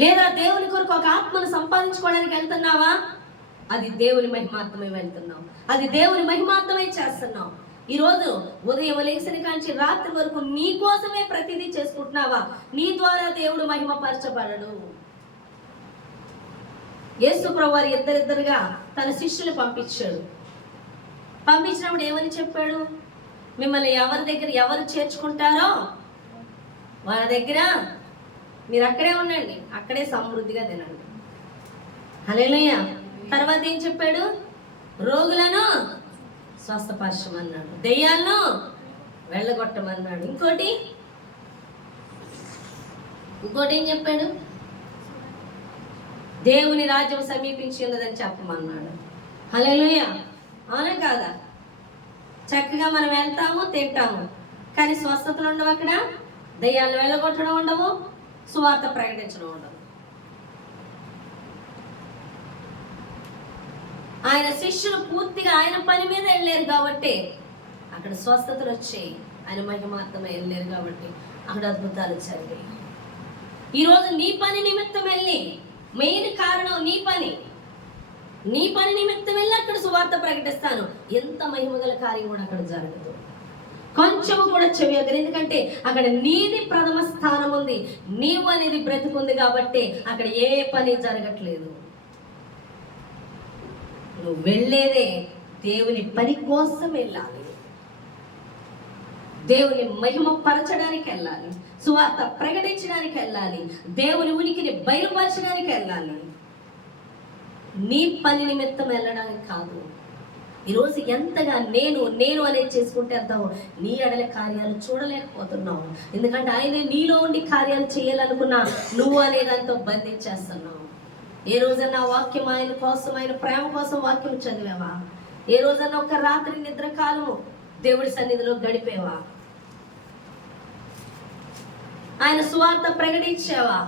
లేదా దేవుని కొరకు ఒక ఆత్మను సంపాదించుకోవడానికి వెళ్తున్నావా, అది దేవుని మహిమార్థమై వెళ్తున్నావు, అది దేవుని మహిమార్థమై చేస్తున్నావు. ఈరోజు ఉదయం లేచిన కాంచి రాత్రి వరకు నీ కోసమే ప్రతిదీ చేసుకుంటున్నావా, నీ ద్వారా దేవుడు మహిమపరచబడడు. యేసు ప్రభువారు ఇద్దరిద్దరుగా తన శిష్యులు పంపించాడు. పంపించినప్పుడు ఏమని చెప్పాడు? మిమ్మల్ని ఎవరి దగ్గర ఎవరు చేర్చుకుంటారో వాళ్ళ దగ్గర మీరు అక్కడే ఉండండి, అక్కడే సమృద్ధిగా తినండి. హల్లెలూయా. తర్వాత ఏం చెప్పాడు? రోగులను స్వస్థపరచమన్నాడు, దెయ్యాలను వెళ్ళగొట్టమన్నాడు. ఇంకోటి ఏం చెప్పాడు? దేవుని రాజ్యం సమీపించి ఉన్నదని చెప్పమన్నాడు. హల్లెలూయా, అవునా కాదా? చక్కగా మనం వెళ్తాము, తింటాము, కానీ స్వస్థతలు ఉండవు, అక్కడ దయ్యాలు వెళ్ళగొట్టడం ఉండవు, సువార్త ప్రకటించడం ఉండదు. ఆయన శిష్యులు పూర్తిగా ఆయన పని మీద వెళ్ళారు కాబట్టి అక్కడ స్వస్థతలు వచ్చాయి. ఆయన మహిమార్థమై వెళ్ళారు కాబట్టి అక్కడ అద్భుతాలు జరిగాయి. ఈరోజు నీ పని నిమిత్తం వెళ్ళి, మెయిన్ కారణం నీ పని నిమిత్తం వెళ్ళి అక్కడ సువార్త ప్రకటిస్తాను, ఎంత మహిమగల కార్యం కూడా అక్కడ జరగదు. కొంచెం కూడా చెవియగరు, ఎందుకంటే అక్కడ నీది ప్రథమ స్థానం ఉంది, నీవు అనేది బ్రతుకుంది కాబట్టి అక్కడ ఏ పని జరగట్లేదు. నువ్వు వెళ్ళేదే దేవుని పని కోసం వెళ్ళాలి, దేవుని మహిమ పరచడానికి వెళ్ళాలి, సువార్త ప్రకటించడానికి వెళ్ళాలి, దేవుని ఉనికిని బయలుపరచడానికి వెళ్ళాలి, నీ పని నిమిత్తం వెళ్ళడానికి కాదు. ఈరోజు ఎంతగా నేను అనేది చేసుకుంటే అర్థం నీ ఎడల కార్యాలు చూడలేకపోతున్నావు. ఎందుకంటే ఆయనే నీలో ఉండి కార్యాలు చేయాలనుకున్నా నువ్వు అనే దాంతో బంధించేస్తున్నావు. ఏ రోజన్నా వాక్యం ఆయన కోసం, ఆయన ప్రేమ కోసం వాక్యం చదివావా? ఏ రోజన్నా ఒక రాత్రి నిద్ర కాలము దేవుడి సన్నిధిలో గడిపేవా? ఆయన సువార్త ప్రకటించావా?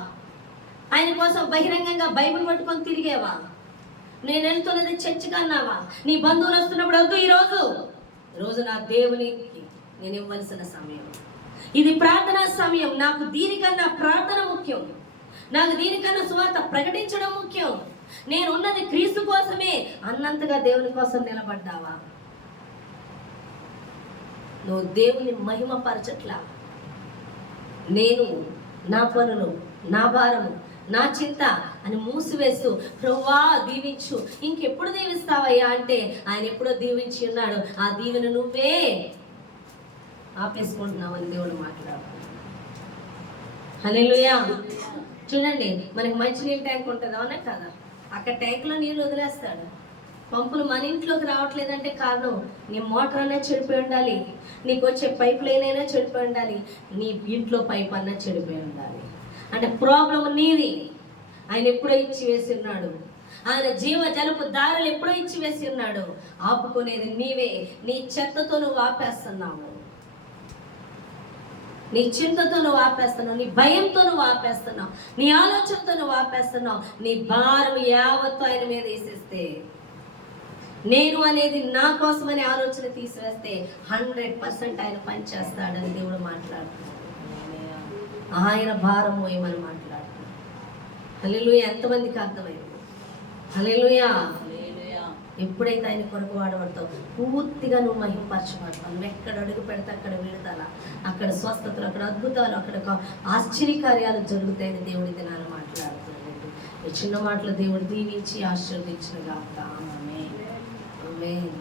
ఆయన కోసం బహిరంగంగా బైబిల్ పట్టుకొని తిరిగేవా? నేను వెళ్తున్నది చర్చికి అన్నావా? నీ బంధువులు వస్తున్నప్పుడు వద్దు, ఈరోజు నా దేవునికి నేను ఇవ్వాల్సిన సమయం, ఇది ప్రార్థనా సమయం, నాకు దీనికన్నా ప్రార్థన ముఖ్యం, నాకు దీనికన్నా సువార్త ప్రకటించడం ముఖ్యం, నేను ఉన్నది క్రీస్తు కోసమే అన్నంతగా దేవుని కోసం నిలబడ్డావా? నువ్వు దేవుని మహిమ పరచట్లా. నేను నా పనులు, నా భారము, నా చింత అని మూసివేస్తూ ప్రభువా దీవించు, ఇంకెప్పుడు దీవిస్తావయ్యా అంటే ఆయన ఎప్పుడో దీవించి ఉన్నాడు, ఆ దీవెన నువ్వే ఆపేసుకుంటున్నావని దేవుడు మాట్లాడుతున్నాడు. హల్లెలూయా. చూడండి, మనకి మంచినీళ్ళ ట్యాంక్ ఉంటుంది, అవునా కదా? అక్కడ ట్యాంకులో నీళ్ళు వదిలేస్తాడు. పంపులు మన ఇంట్లోకి రావట్లేదంటే కారణం నీ మోటార్ అయినా చెడిపోయి ఉండాలి, నీకు వచ్చే పైప్ లైన్ అయినా చెడిపోయి ఉండాలి, నీ ఇంట్లో పైప్ అన్నా చెడిపోయి ఉండాలి. అంటే ప్రాబ్లం నీది. ఆయన ఎప్పుడో ఇచ్చి వేసి ఉన్నాడు, ఆయన జీవ జలపు దారులు ఎప్పుడో ఇచ్చి వేసి ఉన్నాడు. ఆపుకునేది నీవే. నీ చెత్తతో నువ్వు ఆపేస్తున్నావు, నీ చింతతో నువ్వు ఆపేస్తున్నావు, నీ భయంతో నువ్వు ఆపేస్తున్నావు, నీ ఆలోచనతో నువ్వు ఆపేస్తున్నావు. నీ భారం యావత్తు ఆయన మీద వేసేస్తే, నేను అనేది నా కోసమనే ఆలోచన తీసివేస్తే 100% ఆయన పని చేస్తాడని దేవుడు మాట్లాడుతున్నాడు. ఆయన భారం మోయమని మాట్లాడుతున్నాడు. హల్లెలూయా. ఎంతమందికి అర్థమైంది? హల్లెలూయా. ఎప్పుడైతే ఆయన కొరకు వాడబడతావు పూర్తిగా నువ్వు మహిమపరచబడతావు. నువ్వు ఎక్కడ అడుగు పెడితే అక్కడ విడుదల, అక్కడ స్వస్థతలు, అక్కడ అద్భుతాలు, అక్కడ ఆశ్చర్యకార్యాలు జరుగుతాయని దేవుడి దినాలు మాట్లాడుతున్నాడు. ఈ చిన్న మాటలు దేవుడు దీవించి ఆశీర్వదించిన గాక. ఆమేన్. ఆమేన్.